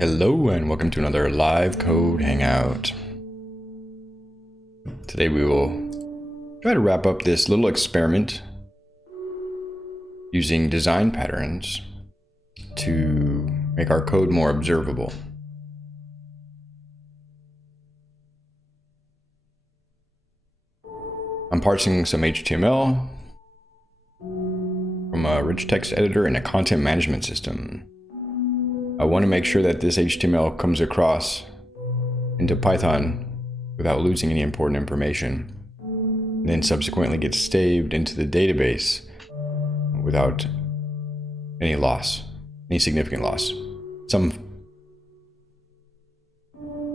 Hello and welcome to another live code hangout. Today we will try to wrap up this little experiment using design patterns to make our code more observable. I'm parsing some HTML from a rich text editor in a content management system. I want to make sure that this HTML comes across into Python without losing any important information, and then subsequently gets saved into the database without any loss, any significant loss. Some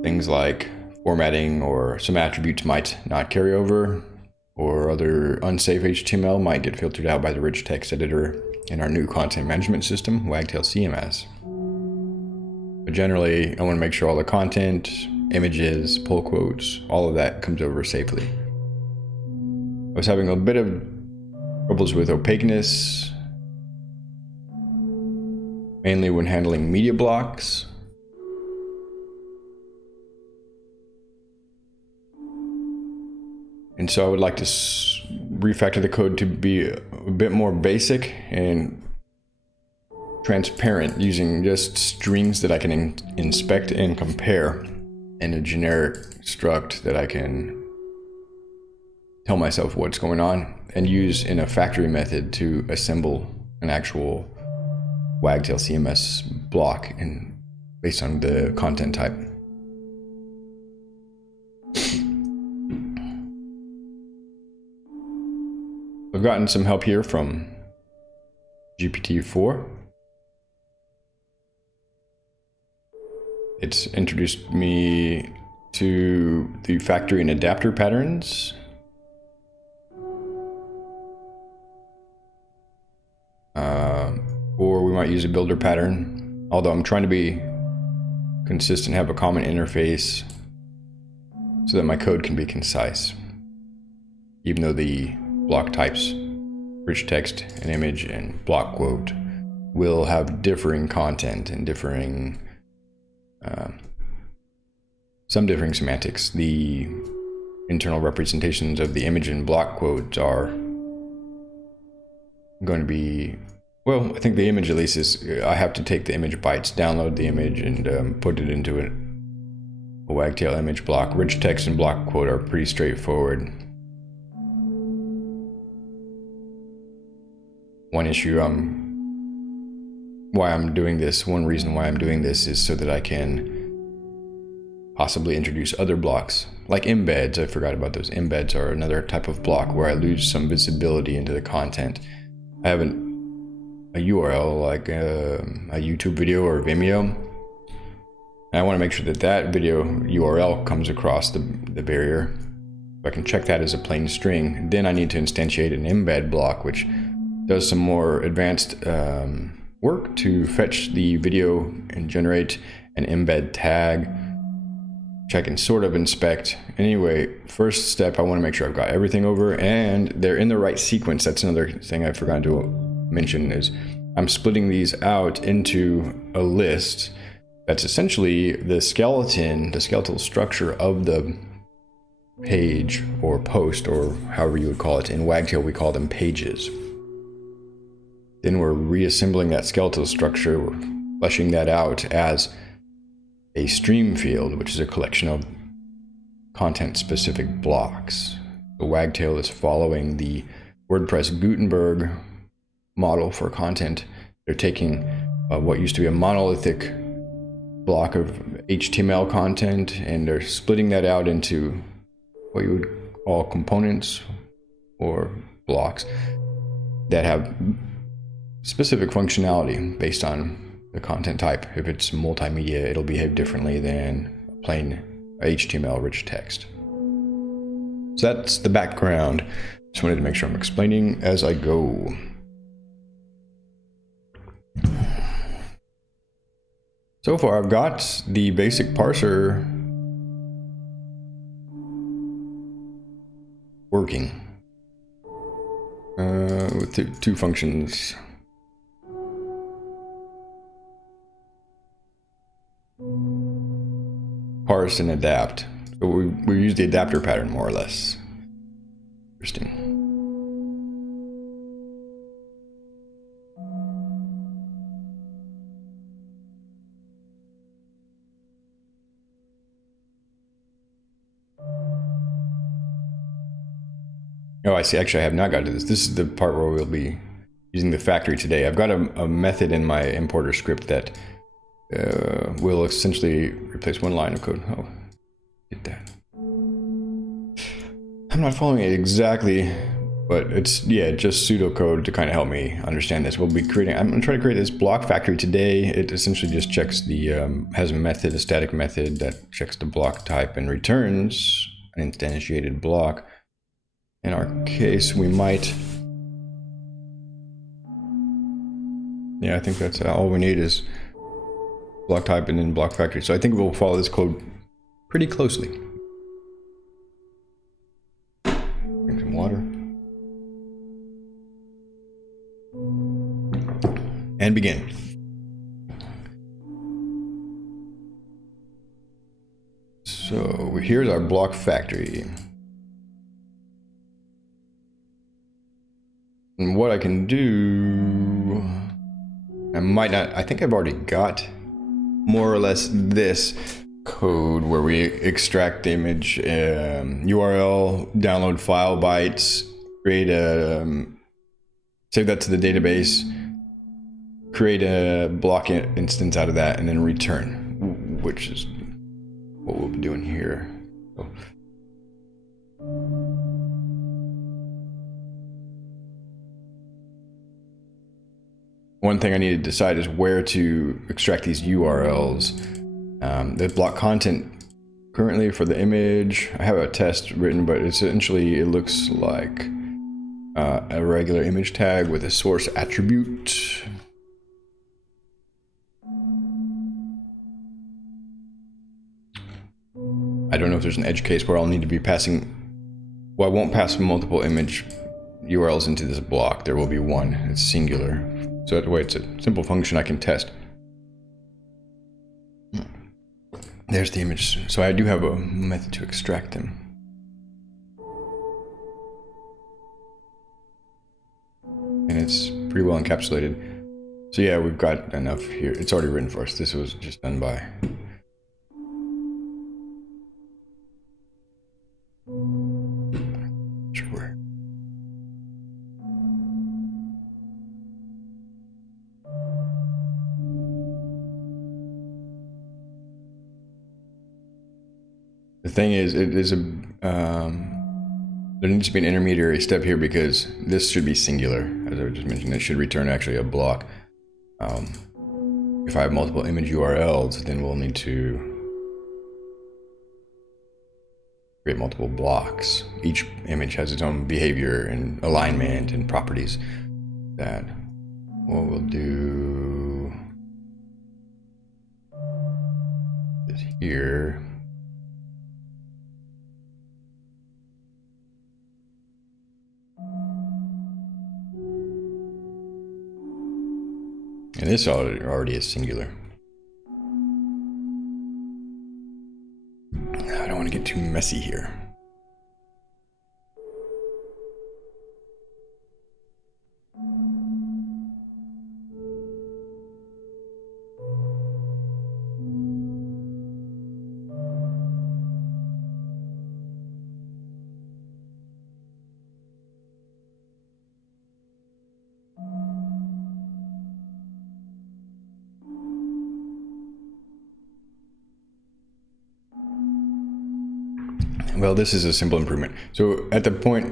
things like formatting or some attributes might not carry over, or other unsafe HTML might get filtered out by the rich text editor in our new content management system, Wagtail CMS. But generally, I want to make sure all the content, images, pull quotes, all of that comes over safely. I was having a bit of troubles with opaqueness, mainly when handling media blocks. And so I would like to refactor the code to be a bit more basic and transparent, using just strings that I can inspect and compare in a generic struct that I can tell myself what's going on and use in a factory method to assemble an actual Wagtail CMS block based on the content type. I've gotten some help here from GPT-4. It's introduced me to the factory and adapter patterns. Or we might use a builder pattern, although I'm trying to be consistent, have a common interface so that my code can be concise, even though the block types, rich text and image and block quote, will have differing content and some differing semantics. The internal representations of the image and block quotes are going to be, well, I think the image at least is, I have to take the image bytes, download the image, and put it into a Wagtail image block. Rich text and block quote are pretty straightforward. One reason why I'm doing this is so that I can possibly introduce other blocks, like embeds. I forgot about those. Embeds are another type of block where I lose some visibility into the content. I have a URL like a YouTube video or Vimeo, and I want to make sure that that video URL comes across the barrier. If I can check that as a plain string, then I need to instantiate an embed block, which does some more advanced work to fetch the video and generate an embed tag, which I can sort of inspect. Anyway, first step, I want to make sure I've got everything over and they're in the right sequence. That's another thing I forgot to mention, is I'm splitting these out into a list that's essentially the skeletal structure of the page or post, or however you would call it. In Wagtail, we call them pages. Then we're reassembling that skeletal structure, we're fleshing that out as a stream field, which is a collection of content-specific blocks. The Wagtail is following the WordPress Gutenberg model for content. They're taking what used to be a monolithic block of HTML content, and they're splitting that out into what you would call components or blocks that have specific functionality based on the content type. If it's multimedia, it'll behave differently than plain HTML rich text. So that's the background. Just wanted to make sure I'm explaining as I go. So far, I've got the basic parser working with two functions. parse and adapt. So we use the adapter pattern more or less. Interesting. Oh, I see. Actually, I have not got to this. This is the part where we'll be using the factory today. I've got a method in my importer script that will essentially replace one line of code. Oh, get that. I'm not following it exactly, but it's, yeah, just pseudocode to kind of help me understand this. We'll be creating, I'm going to try to create this block factory today. It essentially just checks the, has a method, a static method that checks the block type and returns an instantiated block. In our case, we might, yeah, I think that's all we need is block type and then block factory. So I think we'll follow this code pretty closely. Drink some water. And begin. So here's our block factory. And what I can do, I might not, I think I've already got more or less this code where we extract the image, URL, download file bytes, create a, save that to the database, create a block instance out of that, and then return, which is what we'll be doing here. So, one thing I need to decide is where to extract these URLs. The block content currently for the image, I have a test written, but essentially it looks like a regular image tag with a source attribute. I don't know if there's an edge case where I'll need to be passing, well, I won't pass multiple image URLs into this block. There will be one, it's singular. So that way it's a simple function I can test. There's the image. So I do have a method to extract them. And it's pretty well encapsulated. So yeah, we've got enough here. It's already written for us. This was just done by. Sure. The thing is, it is a, there needs to be an intermediary step here because this should be singular. As I just mentioned, it should return actually a block. If I have multiple image URLs, then we'll need to create multiple blocks. Each image has its own behavior and alignment and properties that what we'll do is here. And this already is singular. I don't want to get too messy here. Well, this is a simple improvement. So at the point,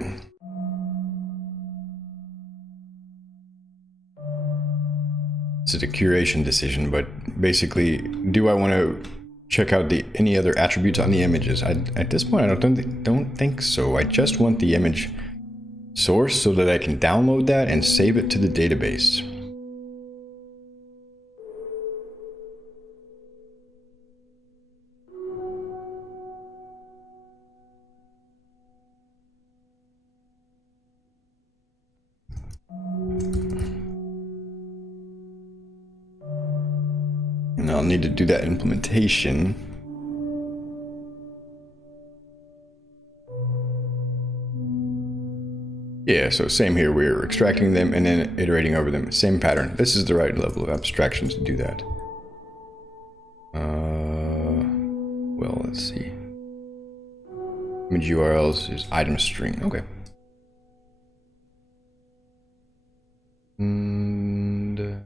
this is a curation decision, but basically, do I want to check out any other attributes on the images? At this point, I don't think so. I just want the image source so that I can download that and save it to the database. And I'll need to do that implementation. Yeah, so same here. We're extracting them and then iterating over them. Same pattern. This is the right level of abstraction to do that. Well, let's see. Image URLs is item string. Okay. And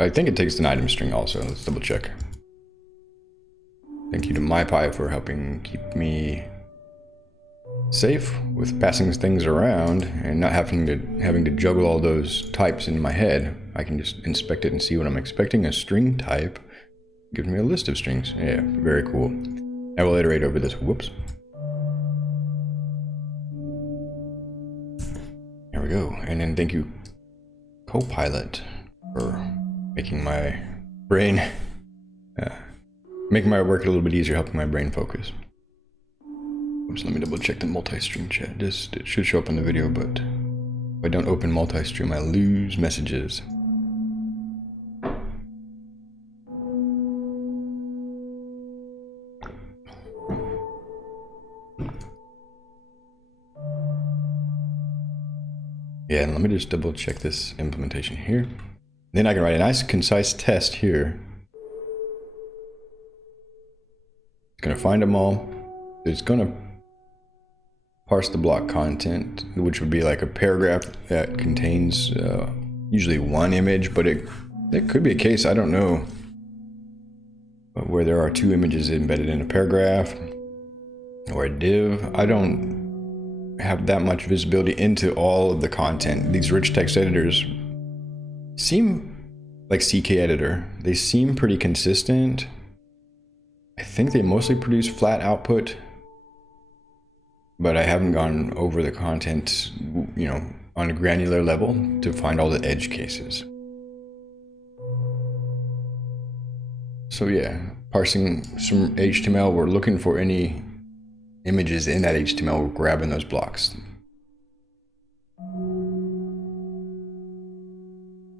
I think it takes an item string also. Let's double check. Thank you to MyPy for helping keep me safe with passing things around and not having to juggle all those types in my head. I can just inspect it and see what I'm expecting. A string type gives me a list of strings. Yeah, very cool. I will iterate over this. Whoops. There we go. And then thank you, Copilot, for making my brain, making my work a little bit easier, helping my brain focus. Oops, let me double check the multi-stream chat. It should show up in the video, but if I don't open multi-stream, I lose messages. Yeah, and let me just double check this implementation here. Then I can write a nice concise test here. It's gonna find them all. It's gonna parse the block content, which would be like a paragraph that contains usually one image, but it could be a case, I don't know, where there are two images embedded in a paragraph or a div. I don't have that much visibility into all of the content. These rich text editors seem like CK editor. They seem pretty consistent. I think they mostly produce flat output, but I haven't gone over the content, you know, on a granular level to find all the edge cases. So yeah, parsing some HTML, we're looking for any images in that HTML, we're grabbing those blocks.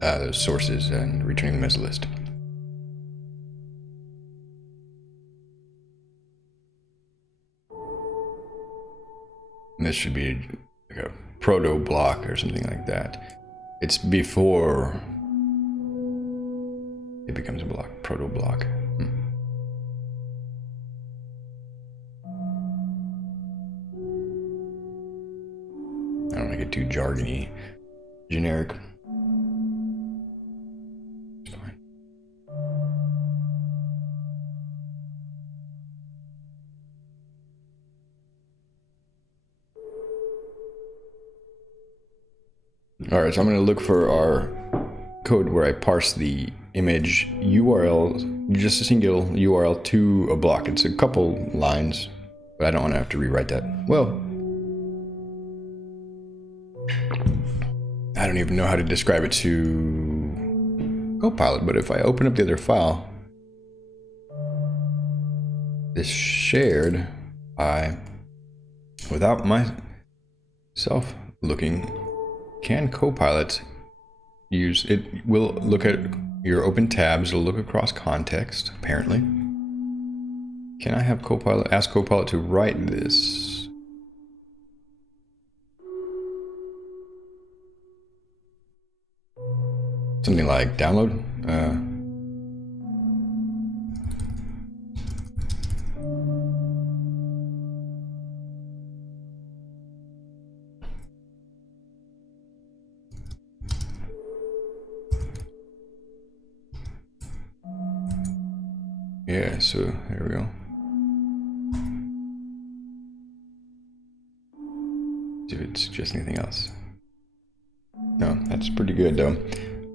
Those sources and returning them as a list. And this should be like a proto block or something like that. It's before it becomes a block, proto block. I don't want to get too jargony, generic. It's fine. All right, so I'm going to look for our code where I parse the image URL, just a single URL to a block. It's a couple lines, but I don't want to have to rewrite that. Well, I don't even know how to describe it to Copilot, but if I open up the other file, this shared by, without myself looking, can Copilot use, it will look at your open tabs, it'll look across context, apparently. Can I have Copilot, ask Copilot to write this? Something like download. Yeah, so there we go. See if it suggests anything else. No, that's pretty good though.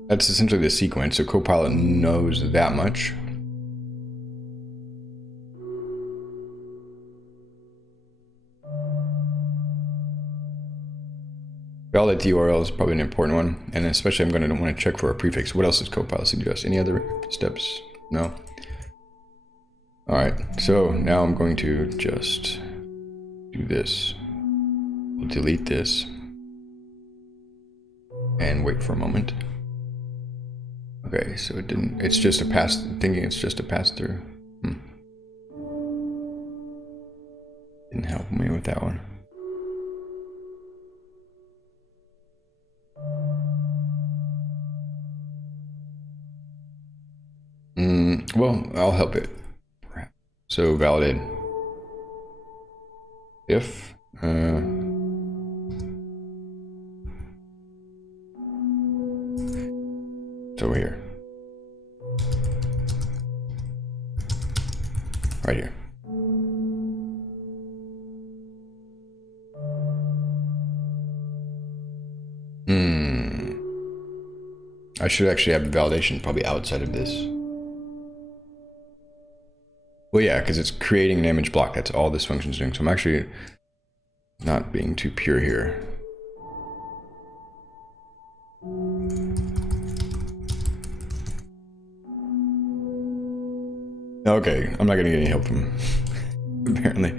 That's essentially the sequence, so Copilot knows that much. Validate the URL is probably an important one, and especially I'm going to want to check for a prefix. What else does Copilot suggest? Any other steps? No? Alright, so now I'm going to just do this. We'll delete this and wait for a moment. Okay, so it didn't, it's just a pass, thinking it's just a pass through. Didn't help me with that one. Well, I'll help it. So validate if it's over here, right here. I should actually have validation probably outside of this. Well, yeah, because it's creating an image block. That's all this function is doing. So I'm actually not being too pure here. Okay, I'm not gonna get any help from apparently.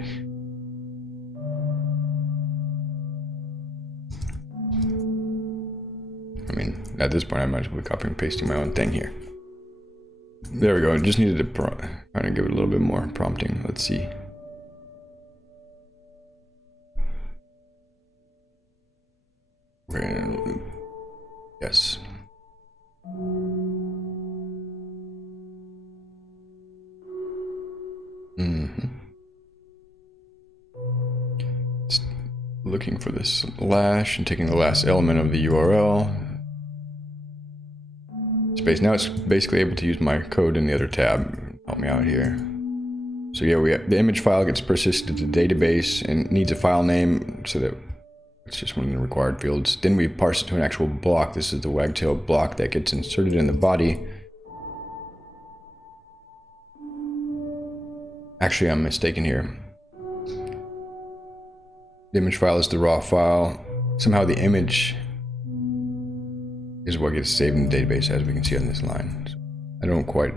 I mean, at this point, I might as well be copying and pasting my own thing here. There we go. I just needed to try to give it a little bit more prompting. Let's see. We're in a loop. Yes. It's looking for this slash and taking the last element of the URL. Space. Now it's basically able to use my code in the other tab. Help me out here. So yeah, we have, the image file gets persisted to the database and needs a file name, so that it's just one of the required fields. Then we parse it to an actual block. This is the wagtail block that gets inserted in the body. Actually, I'm mistaken here. The image file is the raw file. Somehow the image is what gets saved in the database, as we can see on this line. I don't quite...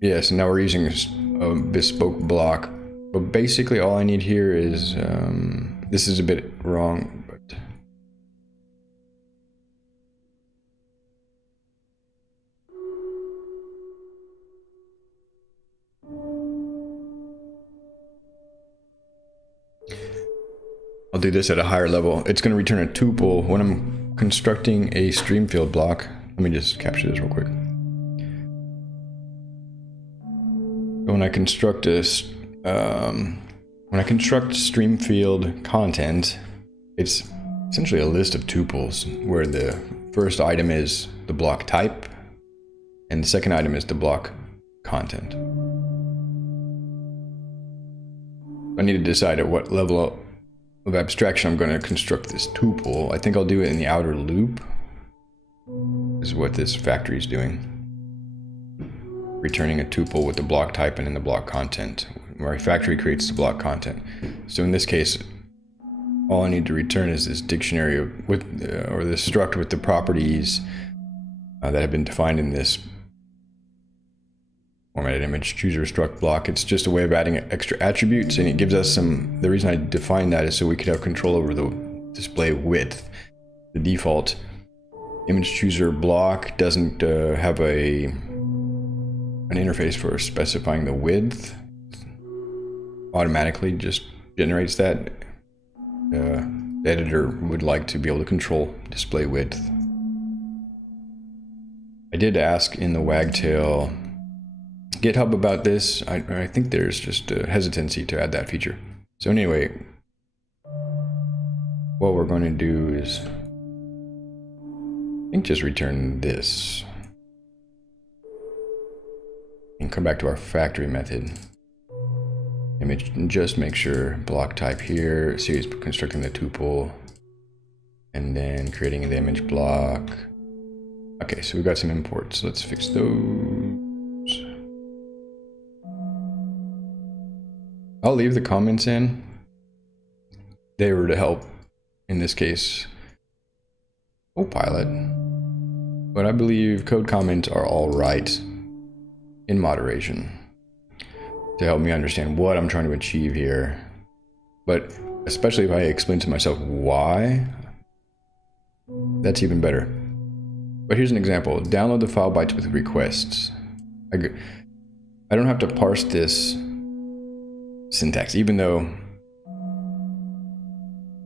yeah, so now we're using a bespoke block. But basically all I need here is... this is a bit wrong, but... I'll do this at a higher level. It's going to return a tuple when I'm constructing a stream field block. Let me just capture this real quick. When I construct this, when I construct stream field content, it's essentially a list of tuples where the first item is the block type and the second item is the block content. I need to decide at what level of abstraction I'm going to construct this tuple. I think I'll do it in the outer loop. This is what this factory is doing. Returning a tuple with the block type and in the block content. My factory creates the block content. So in this case, all I need to return is this dictionary with, or this struct with the properties that have been defined in this formatted image chooser struct block. It's just a way of adding extra attributes, and it gives us some... The reason I define that is so we could have control over the display width. The default image chooser block doesn't have an interface for specifying the width. Automatically just generates that. The editor would like to be able to control display width. I did ask in the Wagtail GitHub about this. I think there's just a hesitancy to add that feature. So anyway, what we're going to do is, I think, just return this and come back to our factory method. Image, and just make sure block type here, series constructing the tuple, and then creating the image block. Okay, so we've got some imports. Let's fix those. I'll leave the comments in. They were to help, in this case, Copilot. But I believe code comments are all right in moderation to help me understand what I'm trying to achieve here. But especially if I explain to myself why, that's even better. But here's an example. Download the file bytes with requests. I don't have to parse this syntax, even though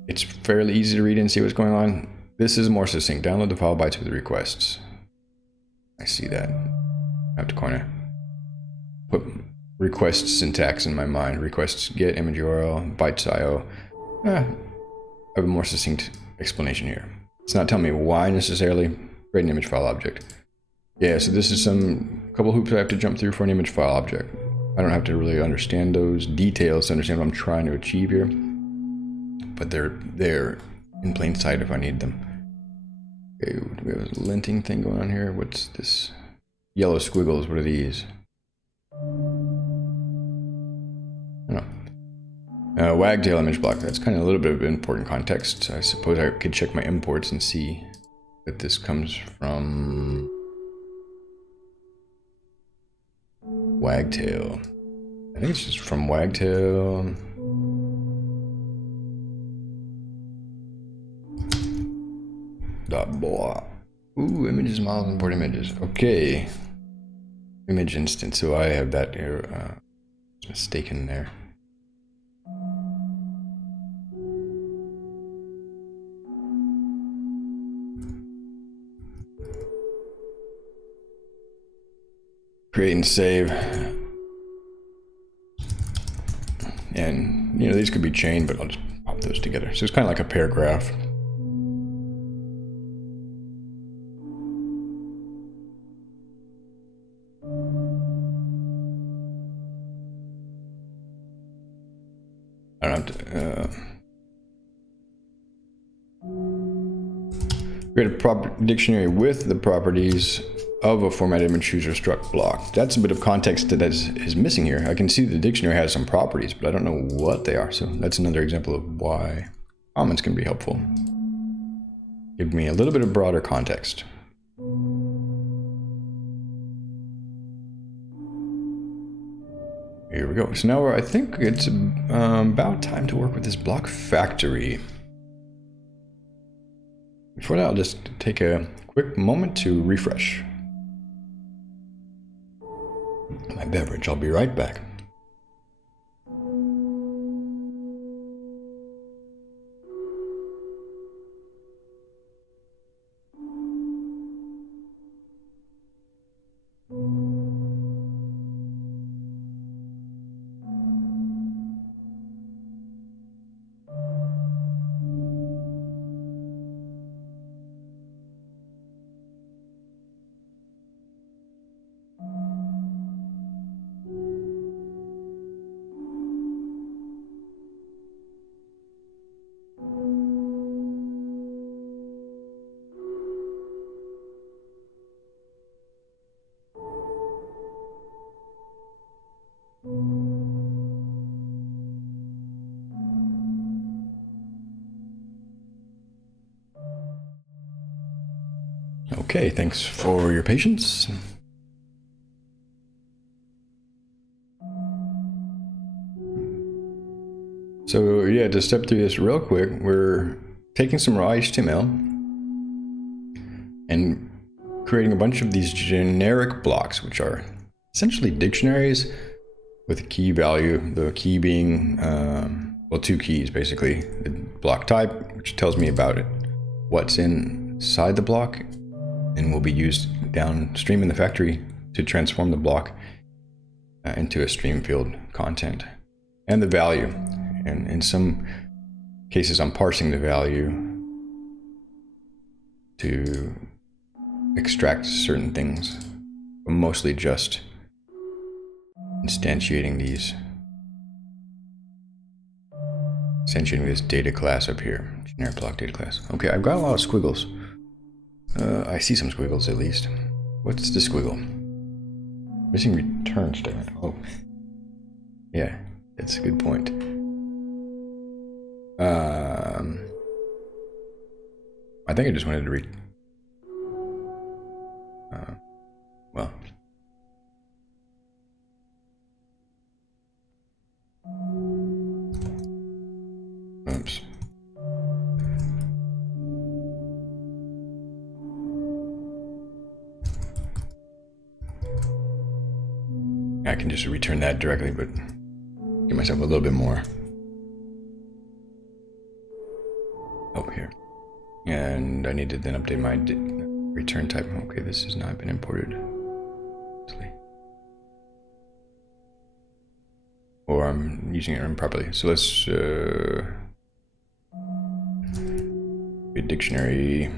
it's fairly easy to read and see what's going on. This is more succinct. Download the file bytes with the requests. I see that. I have to kind of put request syntax in my mind. Requests get image URL, bytes IO. I have a more succinct explanation here. It's not telling me why necessarily. Create an image file object. Yeah, so this is some couple hoops I have to jump through for an image file object. I don't have to really understand those details to understand what I'm trying to achieve here, but they're there in plain sight if I need them. Okay, we have a linting thing going on here. What's this? Yellow squiggles, what are these? I don't know. Wagtail image block, that's kind of a little bit of important context. I suppose I could check my imports and see that this comes from Wagtail. I think it's just from Wagtail. Blah. Ooh, images, models, import images. Okay. Image instance, so I have that here, mistaken there. Create and save. And, you know, these could be chained, but I'll just pop those together. So it's kind of like a paragraph. I don't have to, create a proper dictionary with the properties of a formatted image chooser struct block. That's a bit of context that is missing here. I can see the dictionary has some properties, but I don't know what they are. So that's another example of why comments can be helpful. Give me a little bit of broader context. Here we go. So now I think it's about time to work with this block factory. Before that, I'll just take a quick moment to refresh my beverage. I'll be right back. Okay, thanks for your patience. So yeah, to step through this real quick, we're taking some raw HTML and creating a bunch of these generic blocks, which are essentially dictionaries with a key value, the key being, well, two keys basically. The block type, which tells me about it, what's inside the block, and will be used downstream in the factory to transform the block into a stream field content. And the value. And in some cases, I'm parsing the value to extract certain things, but mostly just instantiating this data class up here, generic block data class. Okay, I've got a lot of squiggles. I see some squiggles at least. What's the squiggle? Missing return statement. Oh, yeah, that's a good point. I think I just wanted to read. Well. Oops. I can just return that directly, but Give myself a little bit more. Oh, here. And I need to then update my return type. Okay, this has not been imported. Or I'm using it improperly. So let's a dictionary.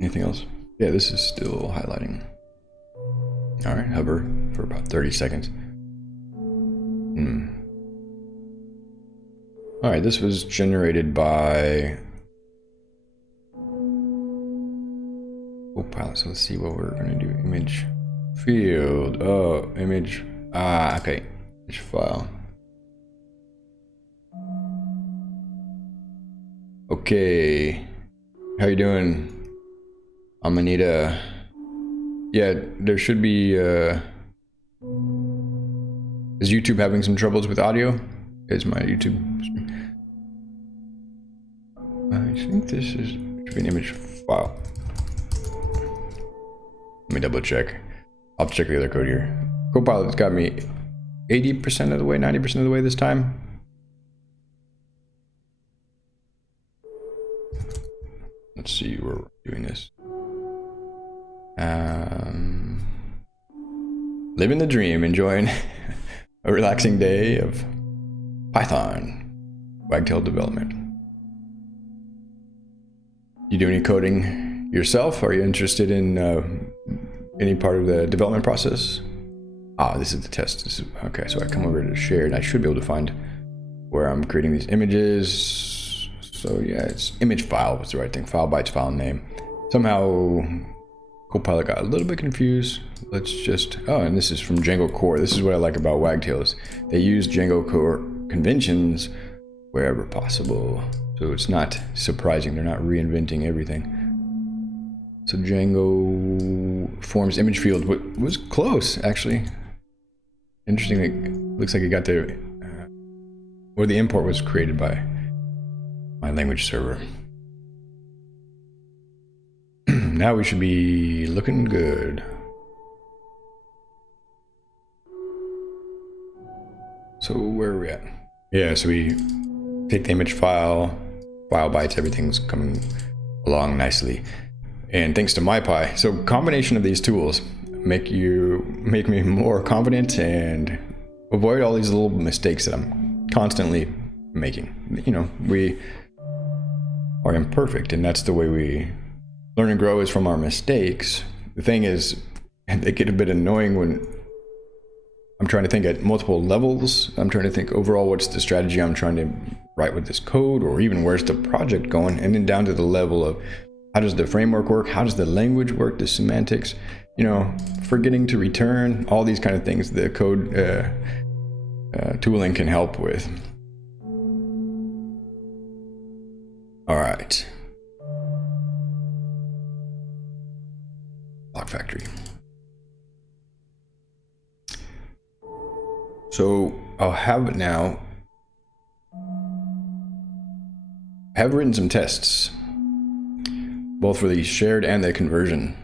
Anything else? Yeah, this is still highlighting. All right, hover for about 30 seconds. All right, this was generated by Copilot. So let's see what we're gonna do. Image field. Oh, image. Okay. Image file. Okay. How you doing? I'm gonna need a. Yeah, there should be. Is YouTube having some troubles with audio? Is my YouTube? I think this should be an image file. Let me double check. I'll check the other code here. Copilot's got me 80% of the way, 90% of the way this time. Let's see where we're doing this. Living the dream, enjoying a relaxing day of Python wagtail development. You do any coding yourself? Are you interested in any part of the development process? This is the test. Okay, so I come over to share and I should be able to find where I'm creating these images. So yeah, it's image file was the right thing. File bytes, file name. Somehow Copilot got a little bit confused. Let's just, and this is from Django Core. This is what I like about Wagtails. They use Django Core conventions wherever possible. So it's not surprising. They're not reinventing everything. So Django forms image field was close, actually. Interesting. It looks like it got there, or the import was created by my language server. Now we should be looking good. So where are we at? Yeah, so we take the image file bytes, everything's coming along nicely. And thanks to MyPy, so combination of these tools make me more confident and avoid all these little mistakes that I'm constantly making. You know, we are imperfect, and that's the way we learn and grow, is from our mistakes. The thing is, they get a bit annoying when I'm trying to think at multiple levels. I'm trying to think overall, what's the strategy I'm trying to write with this code, or even where's the project going, and then down to the level of how does the framework work, how does the language work, the semantics, you know, forgetting to return, all these kind of things the code tooling can help with. All right. Block factory. So I'll have it now. I have written some tests, both for the shared and the conversion.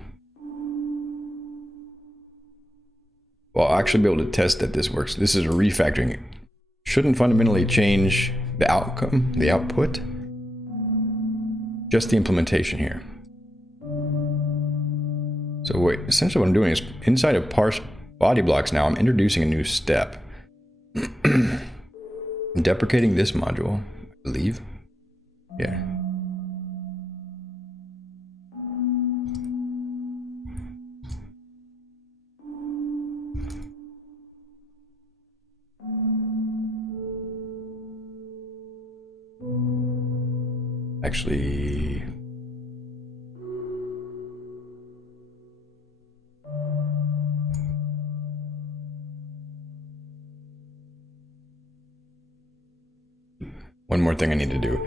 Well, I'll actually be able to test that this works. This is a refactoring. It shouldn't fundamentally change the outcome, the output, just the implementation here. So wait, essentially what I'm doing is inside of parse body blocks now, I'm introducing a new step. I'm deprecating this module, I believe. Yeah. Actually, one more thing I need to do,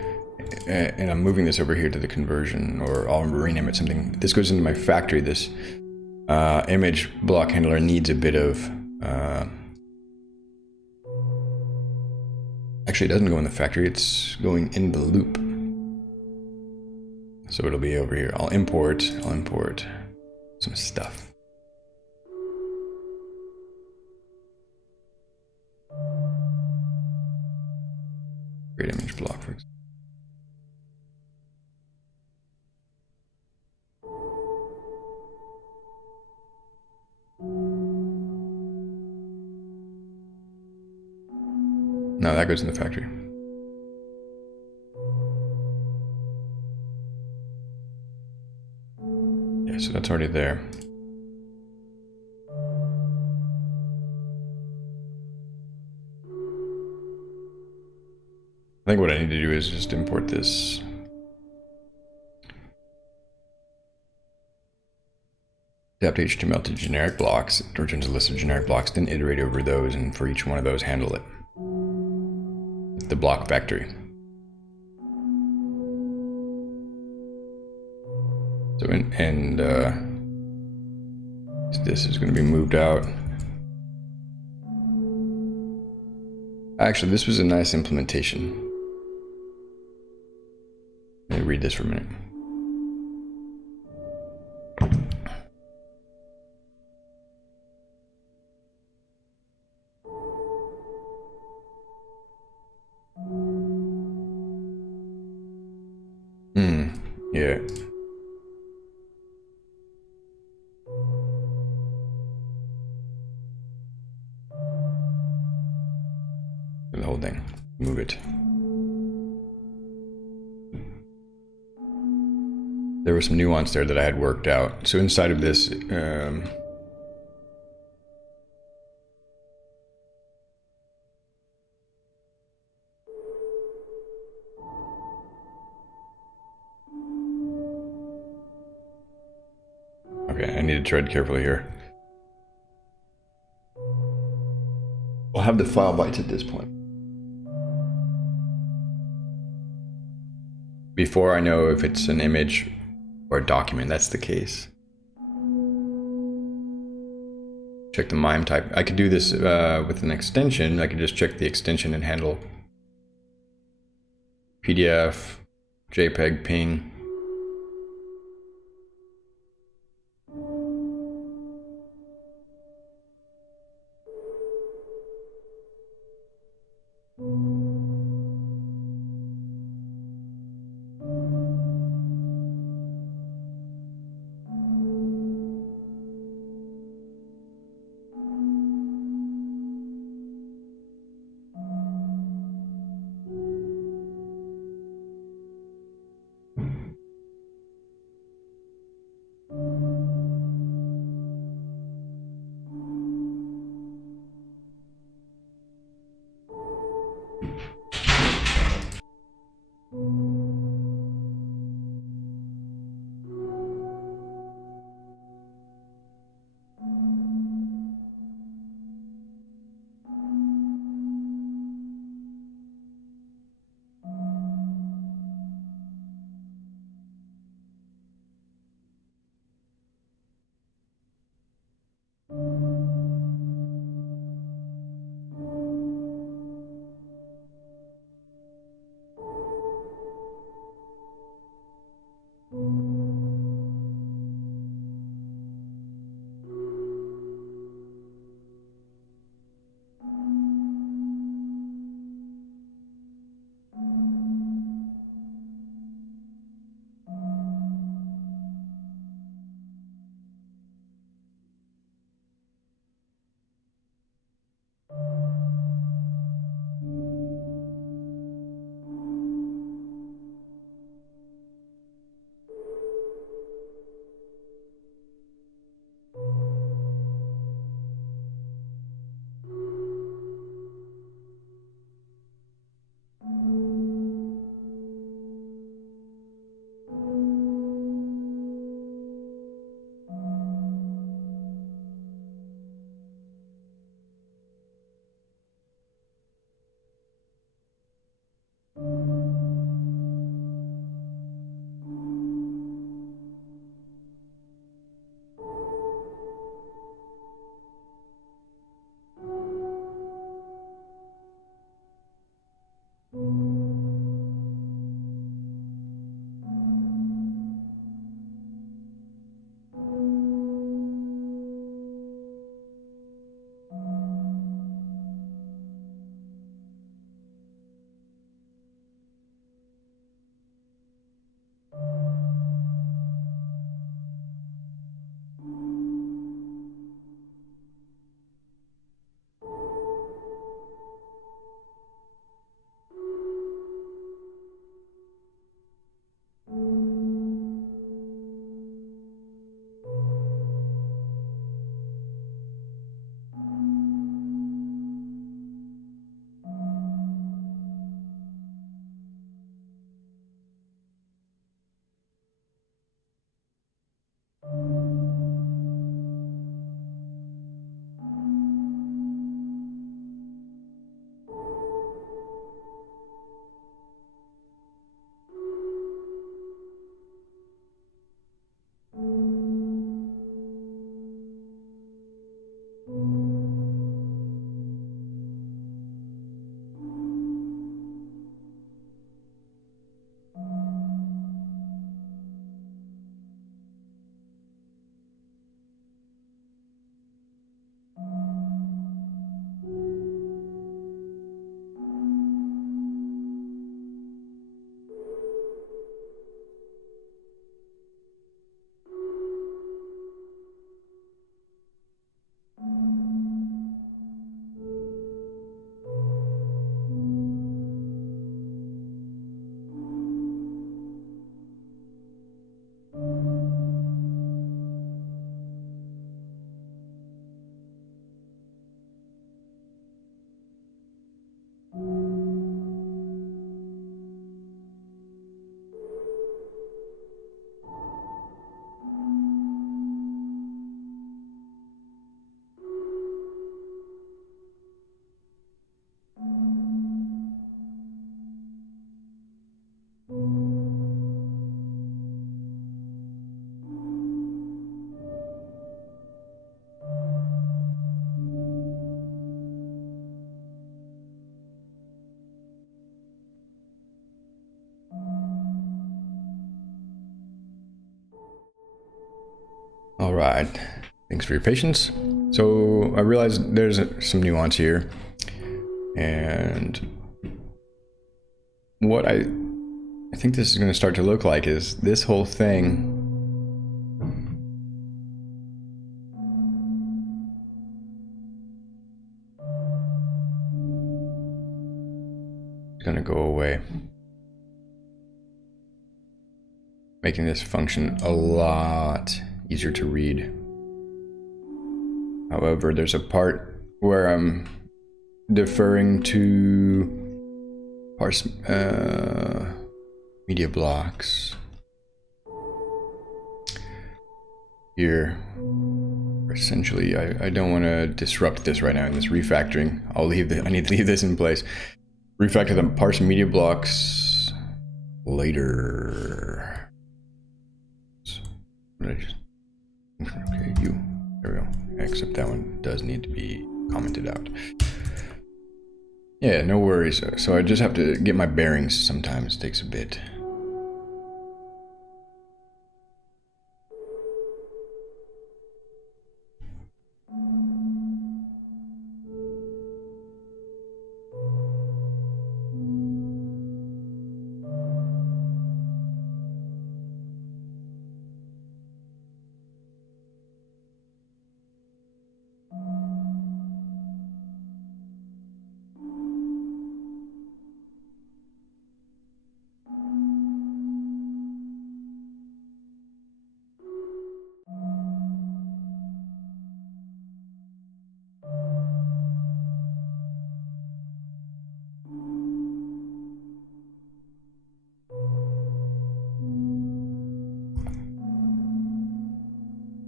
and I'm moving this over here to the conversion, or I'll rename it something. This goes into my factory. This image block handler needs a bit of, actually it doesn't go in the factory, it's going in the loop. So it'll be over here. I'll import some stuff. Create image block, for example. No, that goes in the factory. Yeah, so that's already there. I think what I need to do is just import this. Adapt HTML to generic blocks. It returns a list of generic blocks, then iterate over those, and for each one of those, handle it. The block factory. So, this is going to be moved out. Actually, this was a nice implementation. Let me read this for a minute. Yeah. The whole thing. Move it. There was some nuance there that I had worked out. So inside of this, okay, I need to tread carefully here. We'll have the file bytes at this point. Before I know if it's an image or a document, that's the case. Check the MIME type. I could do this with an extension. I could just check the extension and handle PDF, JPEG, PNG. All right, thanks for your patience. So I realized there's some nuance here, and what I think this is going to start to look like is this whole thing is going to go away, making this function a lot easier to read. However, there's a part where I'm deferring to parse media blocks here. Essentially, I don't want to disrupt this right now in this refactoring. I need to leave this in place. Refactor the parse media blocks later. Okay, there we go. Except that one does need to be commented out. Yeah, no worries. So I just have to get my bearings. Sometimes it takes a bit.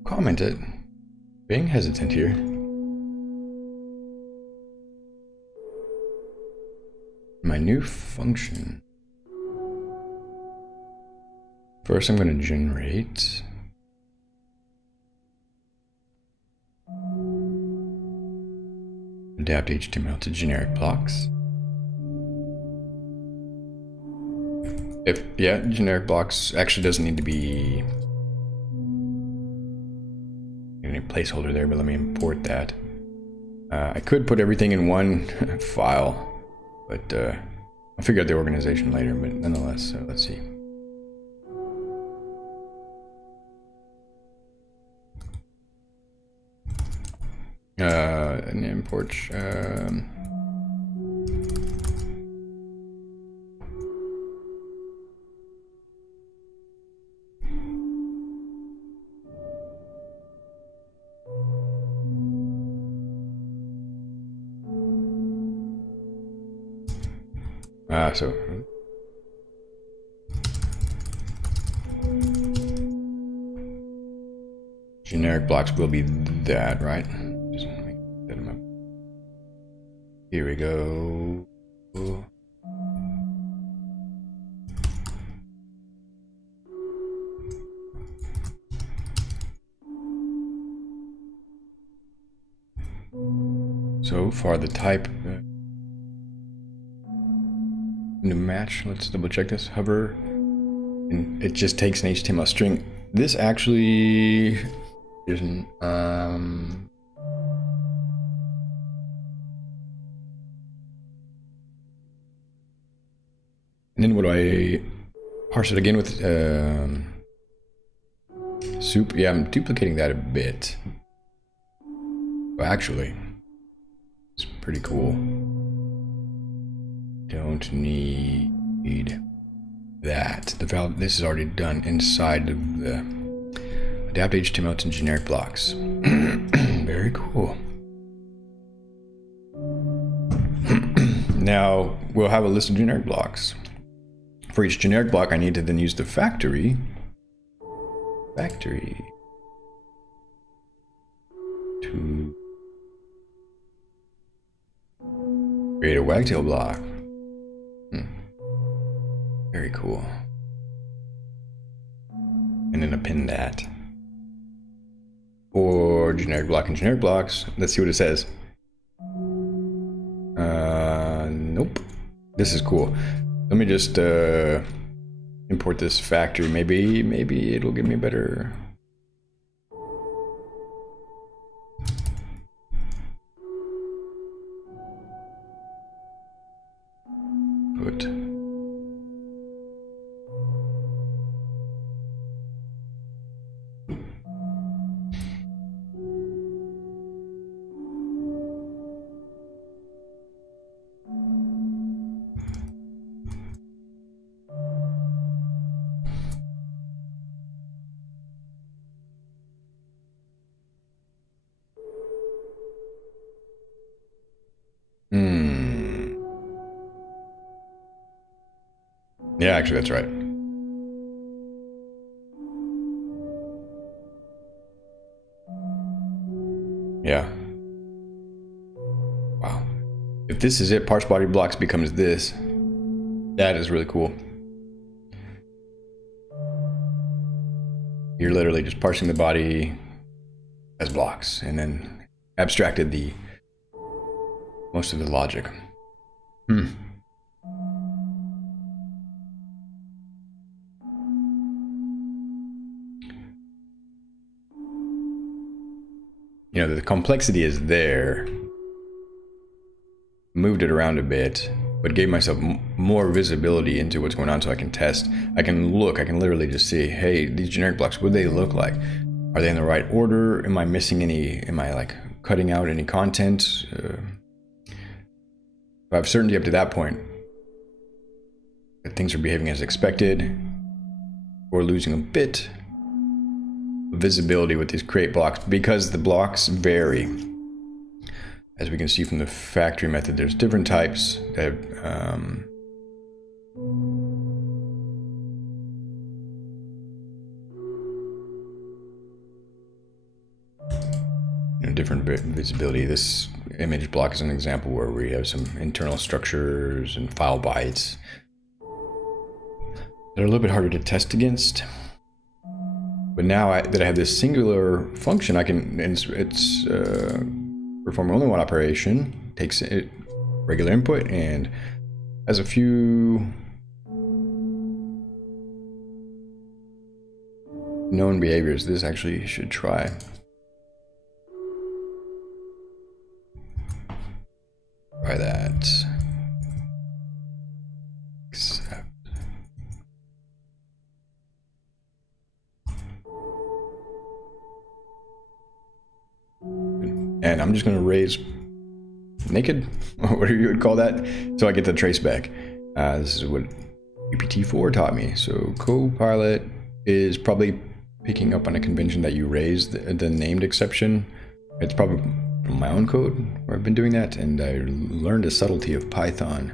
Commented. Being hesitant here. My new function. First, I'm going to generate adapt HTML to generic blocks. Generic blocks actually doesn't need to be any placeholder there, but let me import that. I could put everything in one file, but I'll figure out the organization later, but nonetheless, let's see. And import so generic blocks will be that, right? Just make them up. Here we go. So far the type to match. Let's double check this. Hover, and it just takes an HTML string. This actually isn't. And then what do I parse it again with? Soup. Yeah, I'm duplicating that a bit. Well, actually, it's pretty cool. Don't need that. This is already done inside of the adapt HTML to generic blocks. Very cool. Now we'll have a list of generic blocks. For each generic block, I need to then use the factory to create a wagtail block. Very cool. And then append that. For generic block and generic blocks, let's see what it says. Nope. This is cool. Let me just import this factory. Maybe it'll give me a better. Put. Yeah, actually, that's right. Yeah. Wow. If this is it, parse body blocks becomes this. That is really cool. You're literally just parsing the body as blocks and then abstracted the most of the logic. You know, the complexity is there. Moved it around a bit, but gave myself more visibility into what's going on so I can test. I can look, I can literally just see, hey, these generic blocks, what do they look like? Are they in the right order? Am I missing any, am I like cutting out any content? If I have certainty up to that point that things are behaving as expected, or losing a bit of visibility with these create blocks because the blocks vary. As we can see from the factory method, there's different types that different visibility. This image block is an example where we have some internal structures and file bytes that are a little bit harder to test against. But now that I have this singular function, I can, it's perform only one operation, takes it regular input, and has a few known behaviors. This actually should try. Try that. Accept. And I'm just going to raise naked, whatever you would call that, so I get the trace back. This is what GPT-4 taught me. So Copilot is probably picking up on a convention that you raised the named exception. It's probably from my own code where I've been doing that, and I learned a subtlety of Python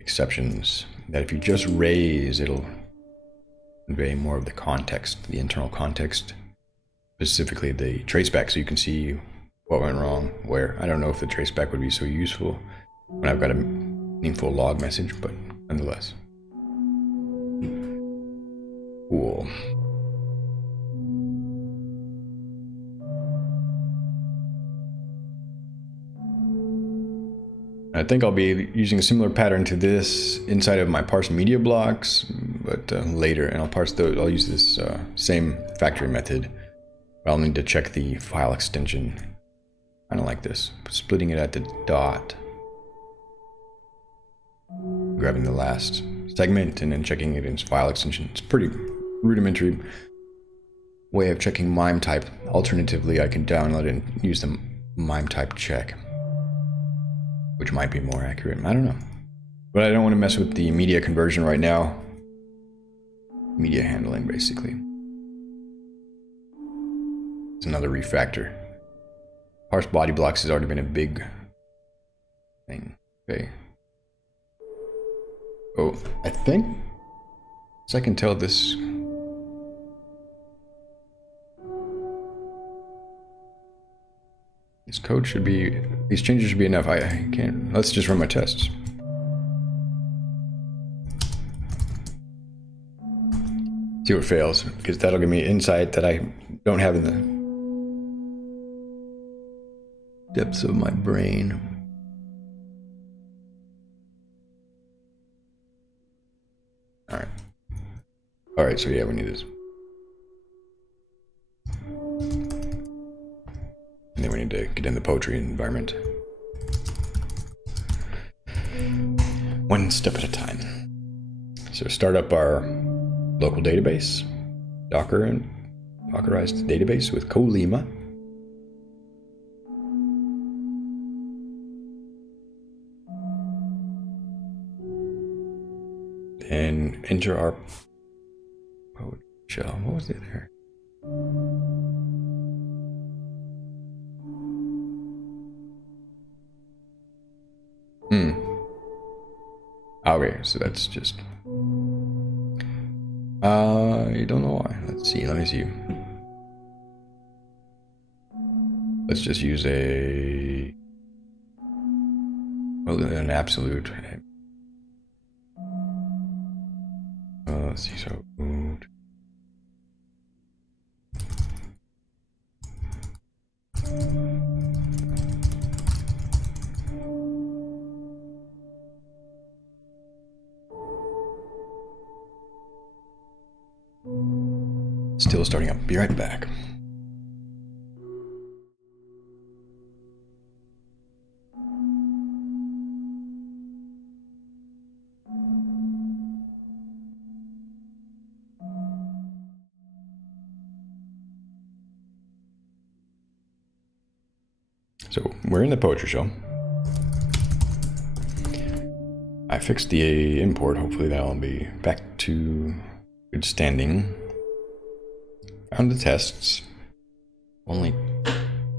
exceptions that if you just raise, it'll convey more of the context, the internal context, specifically the traceback, so you can see what went wrong where. I don't know if the traceback would be so useful when I've got a meaningful log message, but nonetheless. Cool. I think I'll be using a similar pattern to this inside of my parse media blocks, but later, and I'll parse those. I'll use this same factory method. I'll need to check the file extension, kind of like this, splitting it at the dot, grabbing the last segment, and then checking it in its file extension. It's pretty rudimentary way of checking MIME type. Alternatively, I can download and use the MIME type check, which might be more accurate. I don't know. But I don't want to mess with the media conversion right now. Media handling, basically. It's another refactor. Parse body blocks has already been a big thing. Okay. Oh, I think, as I can tell, this code should be, these changes should be enough. I can't, let's just run my tests. See what fails, because that'll give me insight that I don't have in the depths of my brain. All right, so yeah, we need this. And then we need to get in the poetry environment. one step at a time. So start up our local database, Docker and Dockerized database with Colima. Then enter our shell. What was it there? Okay, so that's just... I don't know why. Let's see, let me see. Let's just use an absolute. Let's see, so... Still starting up. Be right back. So we're in the poetry shell. I fixed the import. Hopefully that'll be back to good standing. Found the tests. Only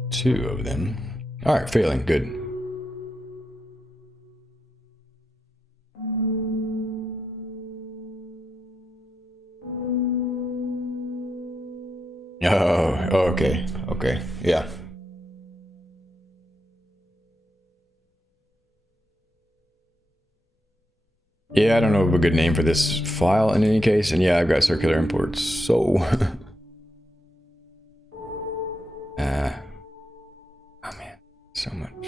2 of them. Alright, failing. Good. Oh, okay. Okay, yeah. Yeah, I don't know of a good name for this file in any case, and yeah, I've got circular imports, so... oh man, so much.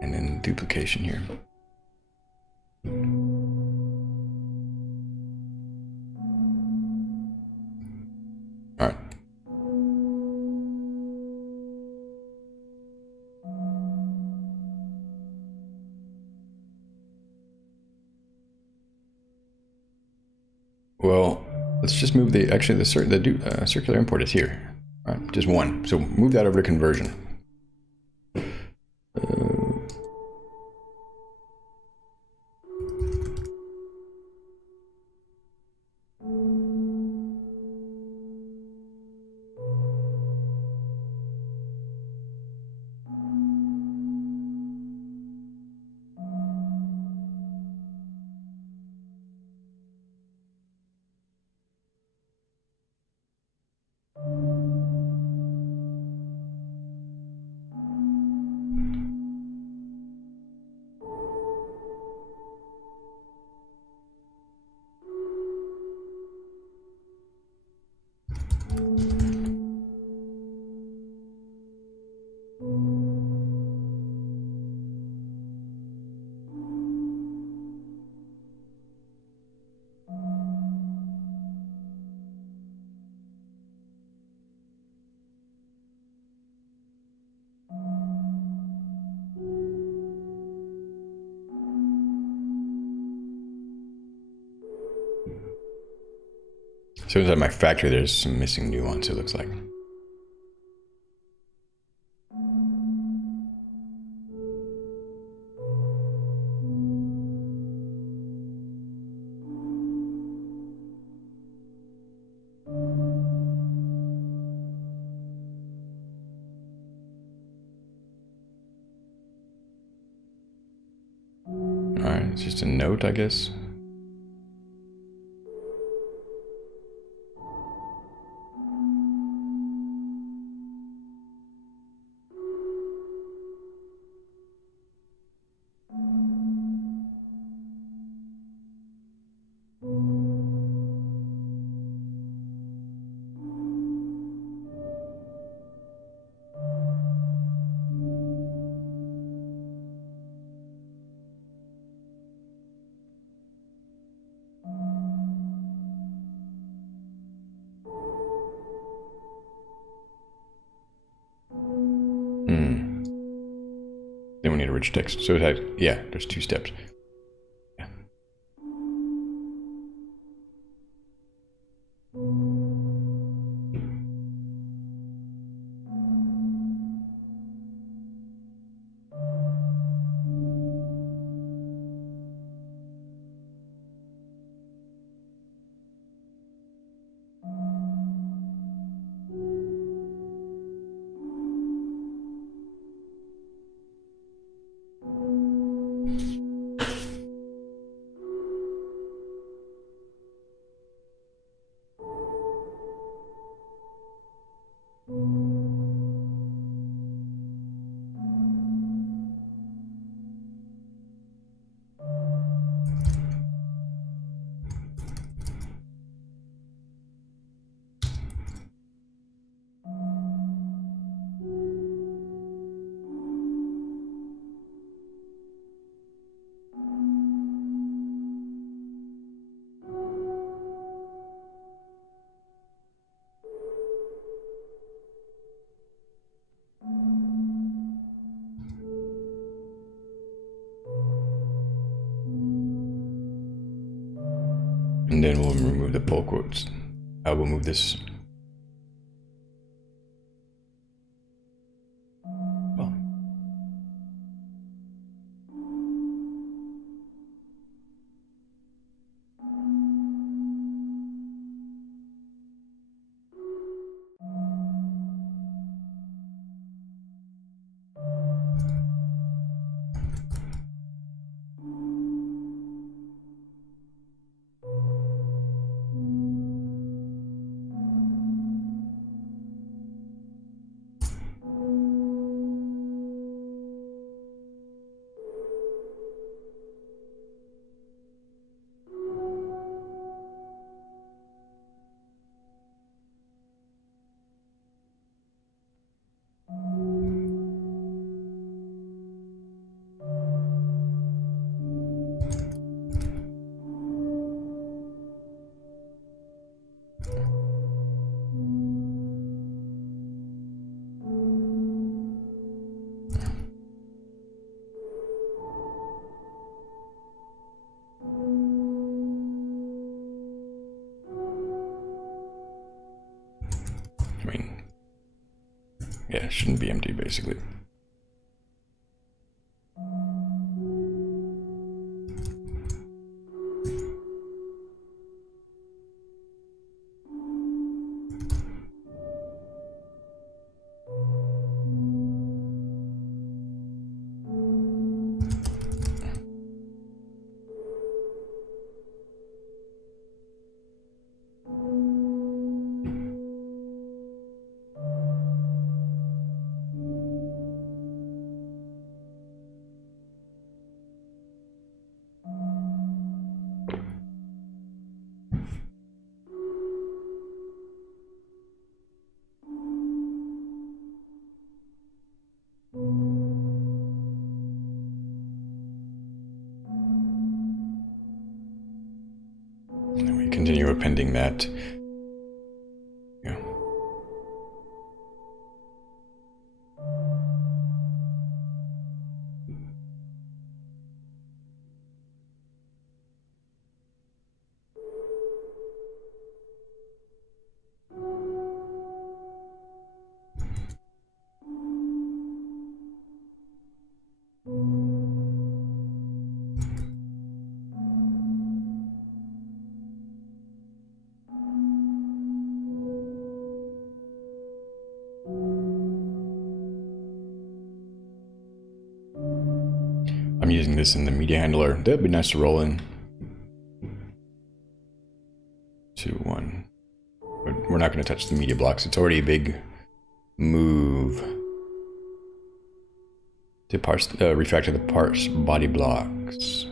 And then duplication here. Alright. Well, let's just move the, actually the circular import is here. All right, just 1. So move that over to conversion. So inside my factory, there's some missing nuance, it looks like. Alright, it's just a note, I guess. Then we need a rich text. So it had, yeah, there's 2 steps. Yeah. And then we'll remove the pull quotes. I will move this. Well. I mean, yeah, it shouldn't be empty basically. And we continue appending that. Yeah. I'm using this in the media handler. That'd be nice to roll in. 2, 1. But we're not going to touch the media blocks. It's already a big move to parse, refactor the parse body blocks.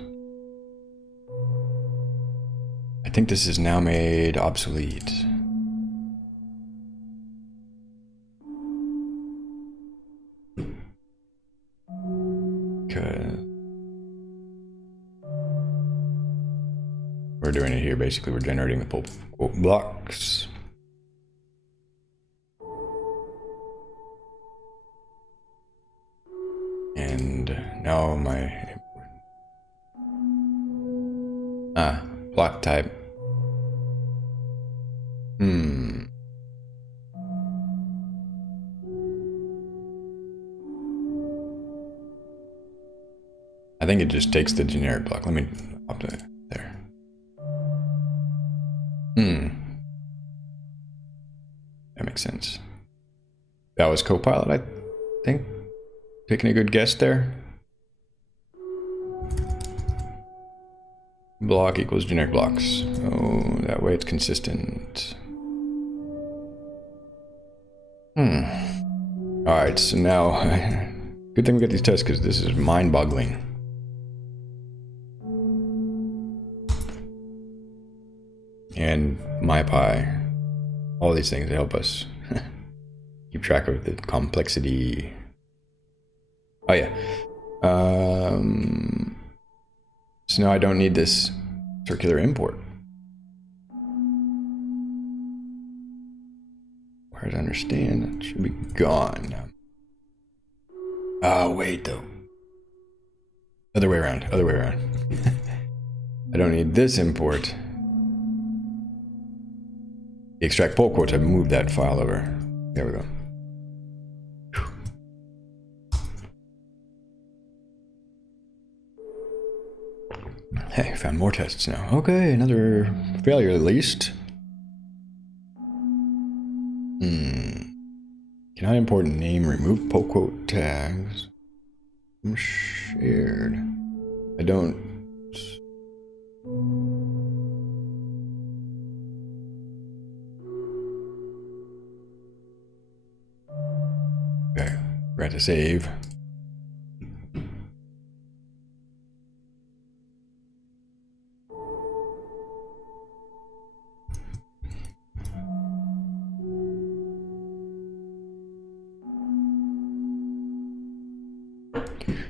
I think this is now made obsolete. Because we're doing it here. Basically, we're generating the pull quote blocks. And now my block type. I think it just takes the generic block. Let me up to there. That makes sense. That was Copilot, I think. Taking a good guess there. Block equals generic blocks. Oh, that way it's consistent. Alright, so now, good thing we got these tests because this is mind-boggling. And MyPy, all these things to help us keep track of the complexity. Oh yeah. So now I don't need this circular import. Where to understand, that should be gone. Oh wait though. Other way around, other way around. I don't need this import. extract pull quotes, I moved that file over. There we go. Hey, found more tests now. Okay, another failure at least. Cannot import name, remove pull quote tags. Shared. I don't. Okay, forgot to save.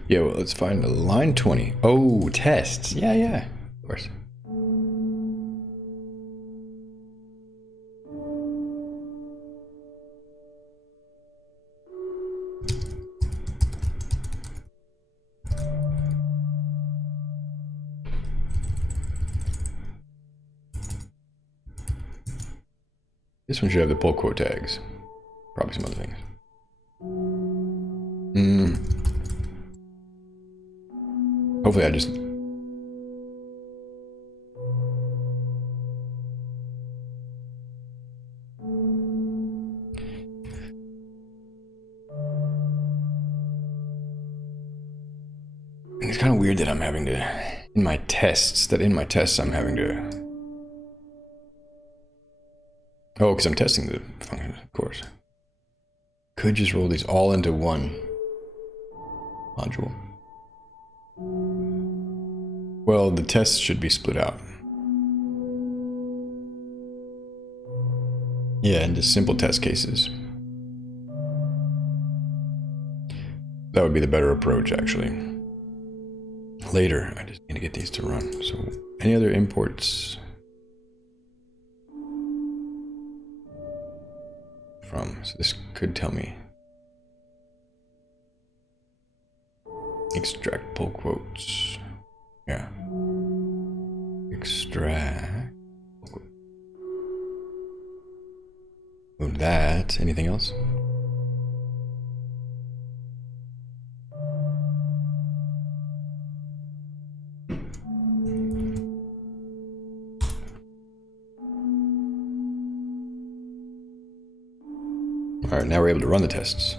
Yeah, well, let's find line 20. Oh, tests. Yeah, of course. This one should have the pull quote tags. Probably some other things. Hopefully I just... It's kind of weird that I'm having to... In my tests I'm having to... Oh, because I'm testing the function, of course. Could just roll these all into one module. Well, the tests should be split out. Yeah, into simple test cases. That would be the better approach, actually. Later, I just need to get these to run. So, any other imports? So this could tell me. Extract pull quotes. Yeah. Extract. Move that. Anything else? All right, now we're able to run the tests.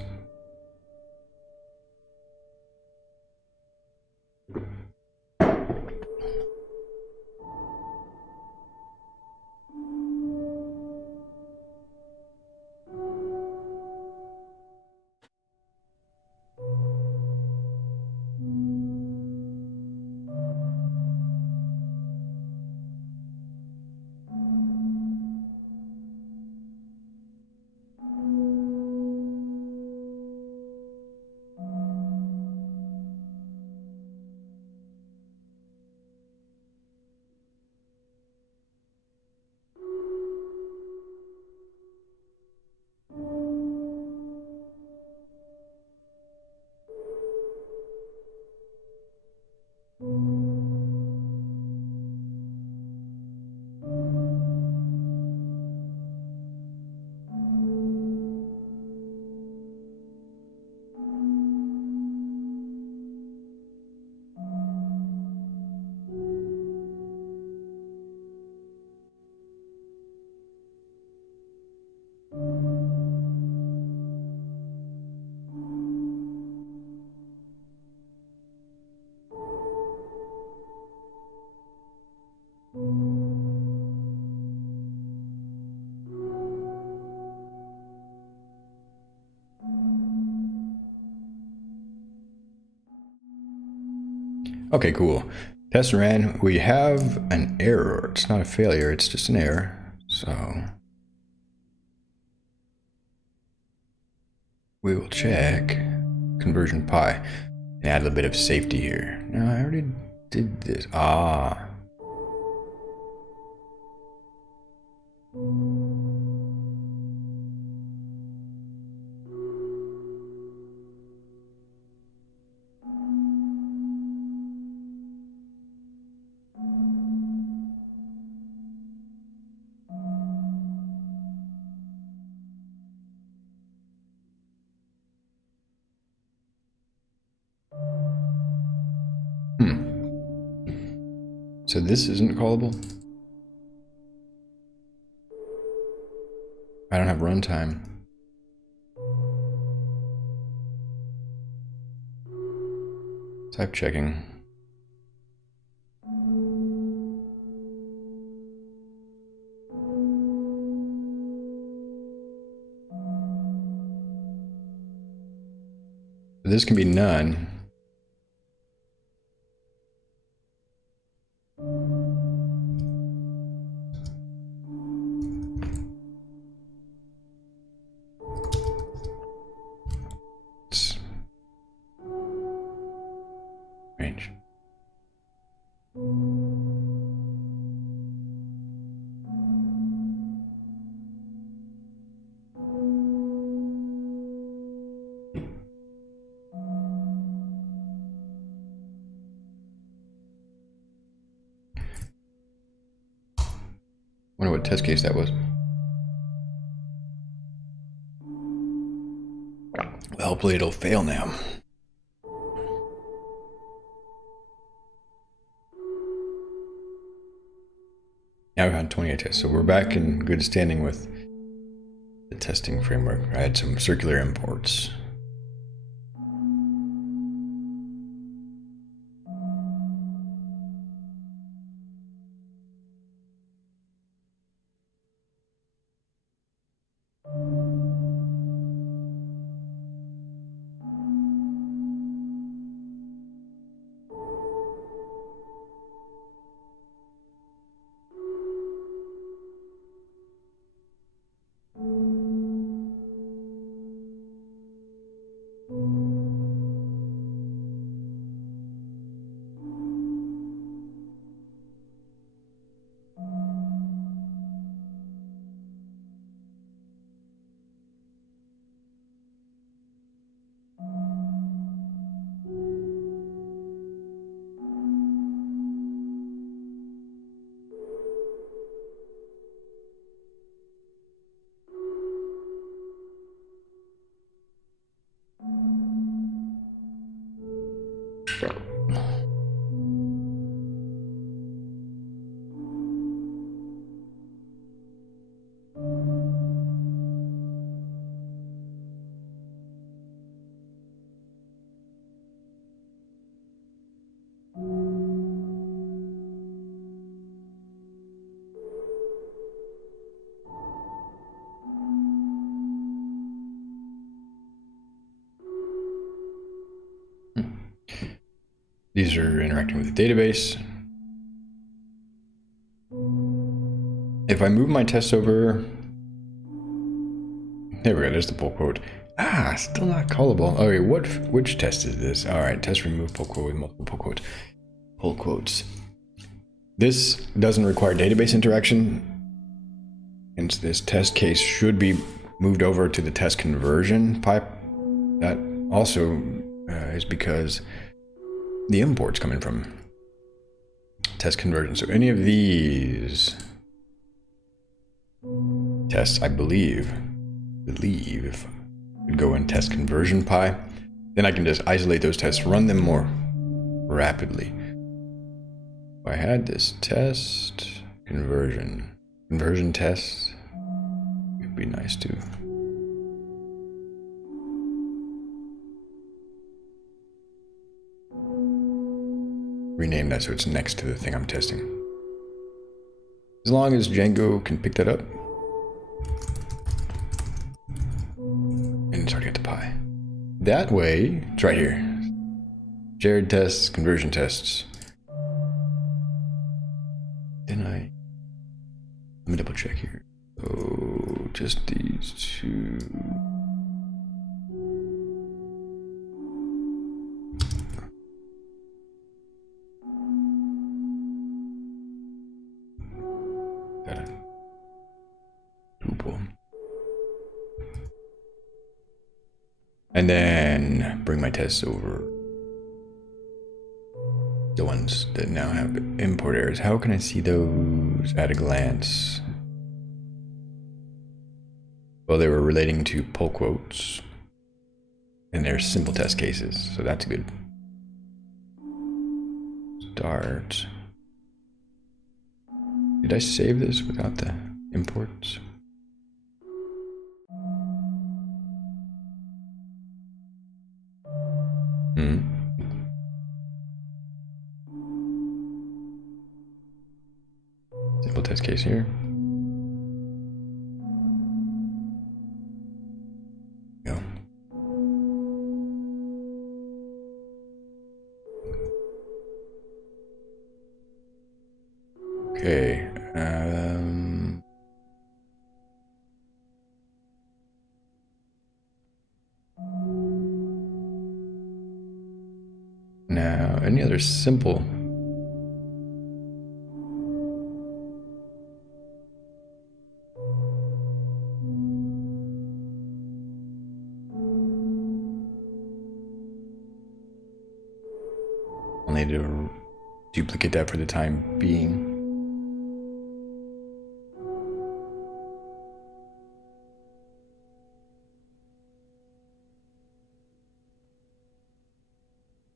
Okay, cool. Test ran. We have an error. It's not a failure, it's just an error. So we will check conversion pi and add a little bit of safety here. No, I already did this. Ah. So this isn't callable? I don't have runtime. Type checking. This can be none. It's range. Wonder what test case that was. Well, hopefully it'll fail now. Now we've had 28 tests, so we're back in good standing with the testing framework. I had some circular imports. These are interacting with the database. If I move my tests over, there we go, there's the pull quote. Still not callable. Okay, which test is this? All right, test remove pull quote with multiple pull quotes. Pull quotes. This doesn't require database interaction. Hence, this test case should be moved over to the test conversion pipe. That also is because the import's coming from test conversion. So any of these tests, I believe would go in test conversion pi. Then I can just isolate those tests, run them more rapidly. If I had this test conversion test, it'd be nice to rename that so it's next to the thing I'm testing. As long as Django can pick that up. And it's already got the pi. That way, it's right here. Shared tests, conversion tests. Then let me double check here. Oh, just these two. Got it. Tuple. And then bring my tests over. The ones that now have import errors. How can I see those at a glance? Well, they were relating to pull quotes. And they're simple test cases, so that's good. Start. Did I save this without the imports? Simple test case here. Go. Okay. Now, any other simple? I'll need to duplicate that for the time being.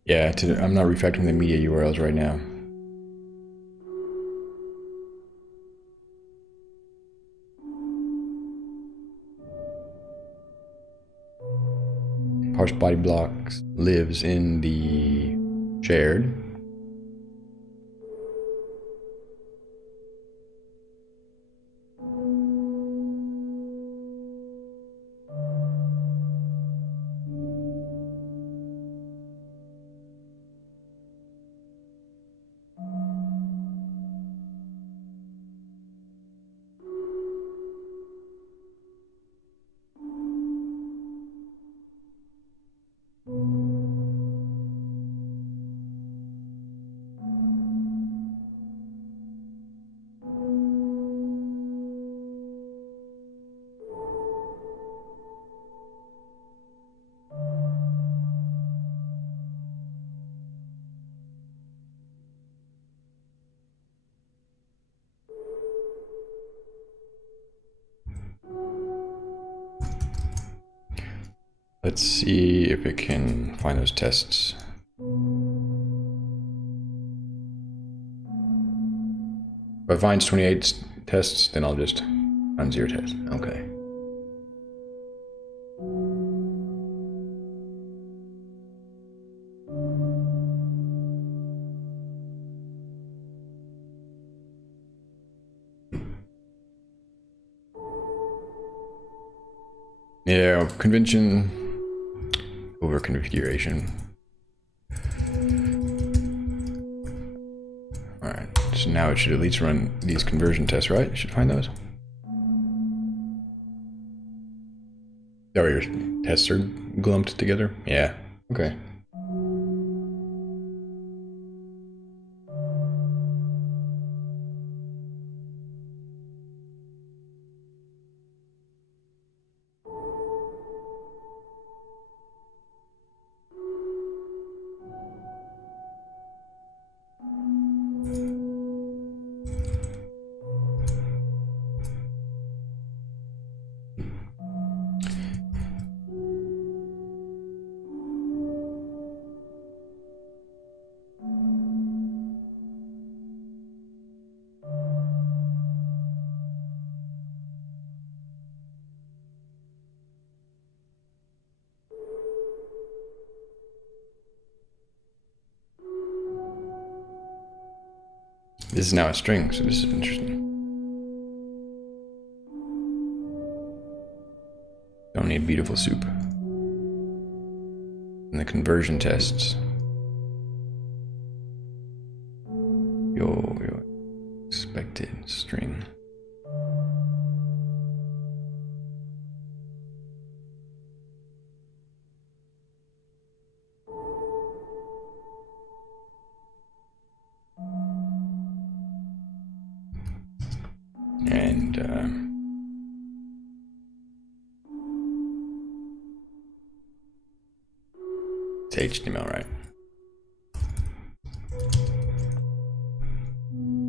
Yeah, I'm not refactoring the media URLs right now. Parse body blocks lives in the shared. Let's see if it can find those tests. If it finds 28 tests, then I'll just run 0 tests. Okay. Yeah, convention over configuration. Alright, so now it should at least run these conversion tests, right? It should find those. Oh, your tests are glumped together? Yeah, okay. This is now a string, so this is interesting. Don't need beautiful soup. And the conversion tests. Your expected string. And it's HTML, right?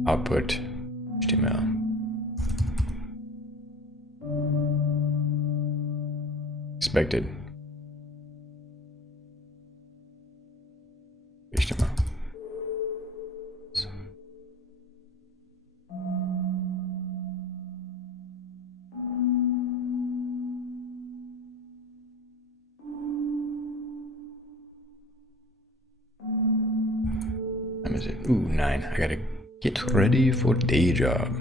Output HTML. Expected HTML. time is it? Ooh, 9. I gotta get ready for day job.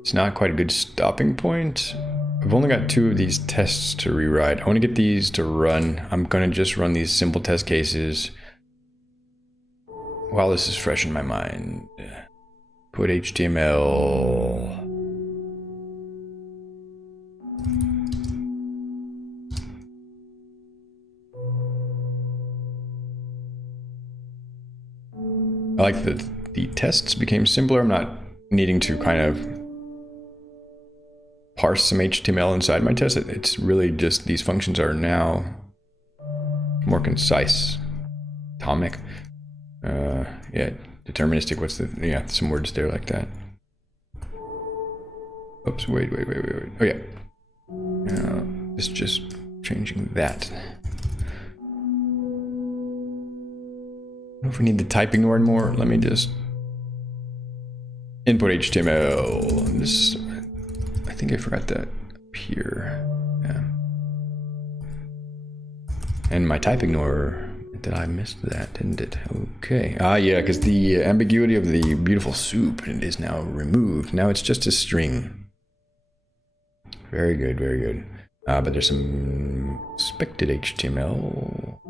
It's not quite a good stopping point. I've only got 2 of these tests to rewrite. I want to get these to run. I'm gonna just run these simple test cases while this is fresh in my mind. Put HTML. I like that the tests became simpler. I'm not needing to kind of parse some HTML inside my test. It's really just these functions are now more concise. Atomic. Yeah, deterministic. What's the, yeah, some words there like that. Oops, wait. Oh yeah. It's just changing that. I don't know if we need the typing word more. Let me just input HTML. This, I think I forgot that up here. Yeah. And my type ignore. Did I miss that? Didn't it? Okay. Ah, yeah, because the ambiguity of the beautiful soup is now removed. Now it's just a string. Very good, very good. But there's some expected HTML.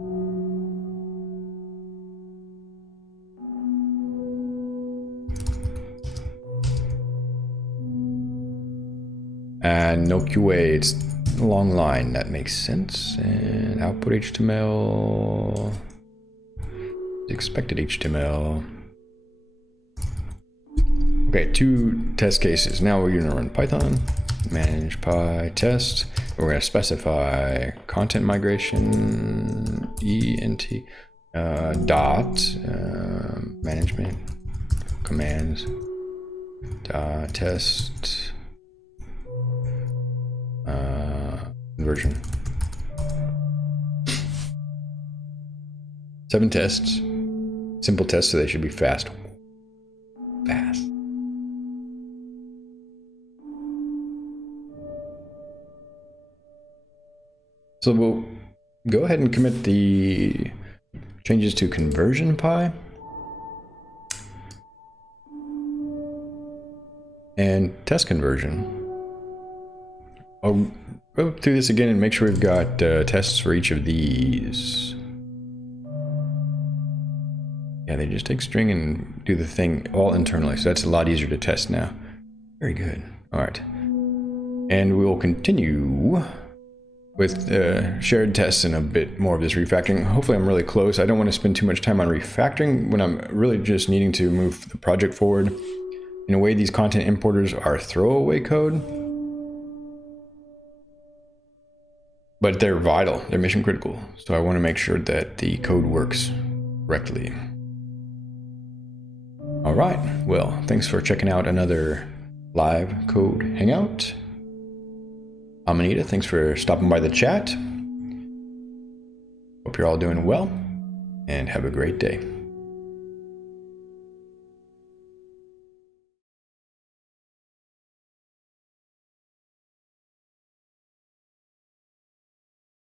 And no QA, it's a long line, that makes sense. And output HTML, expected HTML. Okay, 2 test cases. Now we're gonna run Python, manage PyTest. We're gonna specify content migration, ENT, dot, management, commands, test, conversion. 7 tests, simple tests, so they should be fast. So we'll go ahead and commit the changes to conversion py and test conversion. I'll go through this again and make sure we've got tests for each of these. Yeah, they just take string and do the thing all internally, so that's a lot easier to test now. Very good. All right. And we'll continue with shared tests and a bit more of this refactoring. Hopefully I'm really close. I don't want to spend too much time on refactoring when I'm really just needing to move the project forward. In a way, these content importers are throwaway code, but they're vital, they're mission critical. So I want to make sure that the code works correctly. All right, well, thanks for checking out another live code hangout. I'm Anita, thanks for stopping by the chat. Hope you're all doing well and have a great day.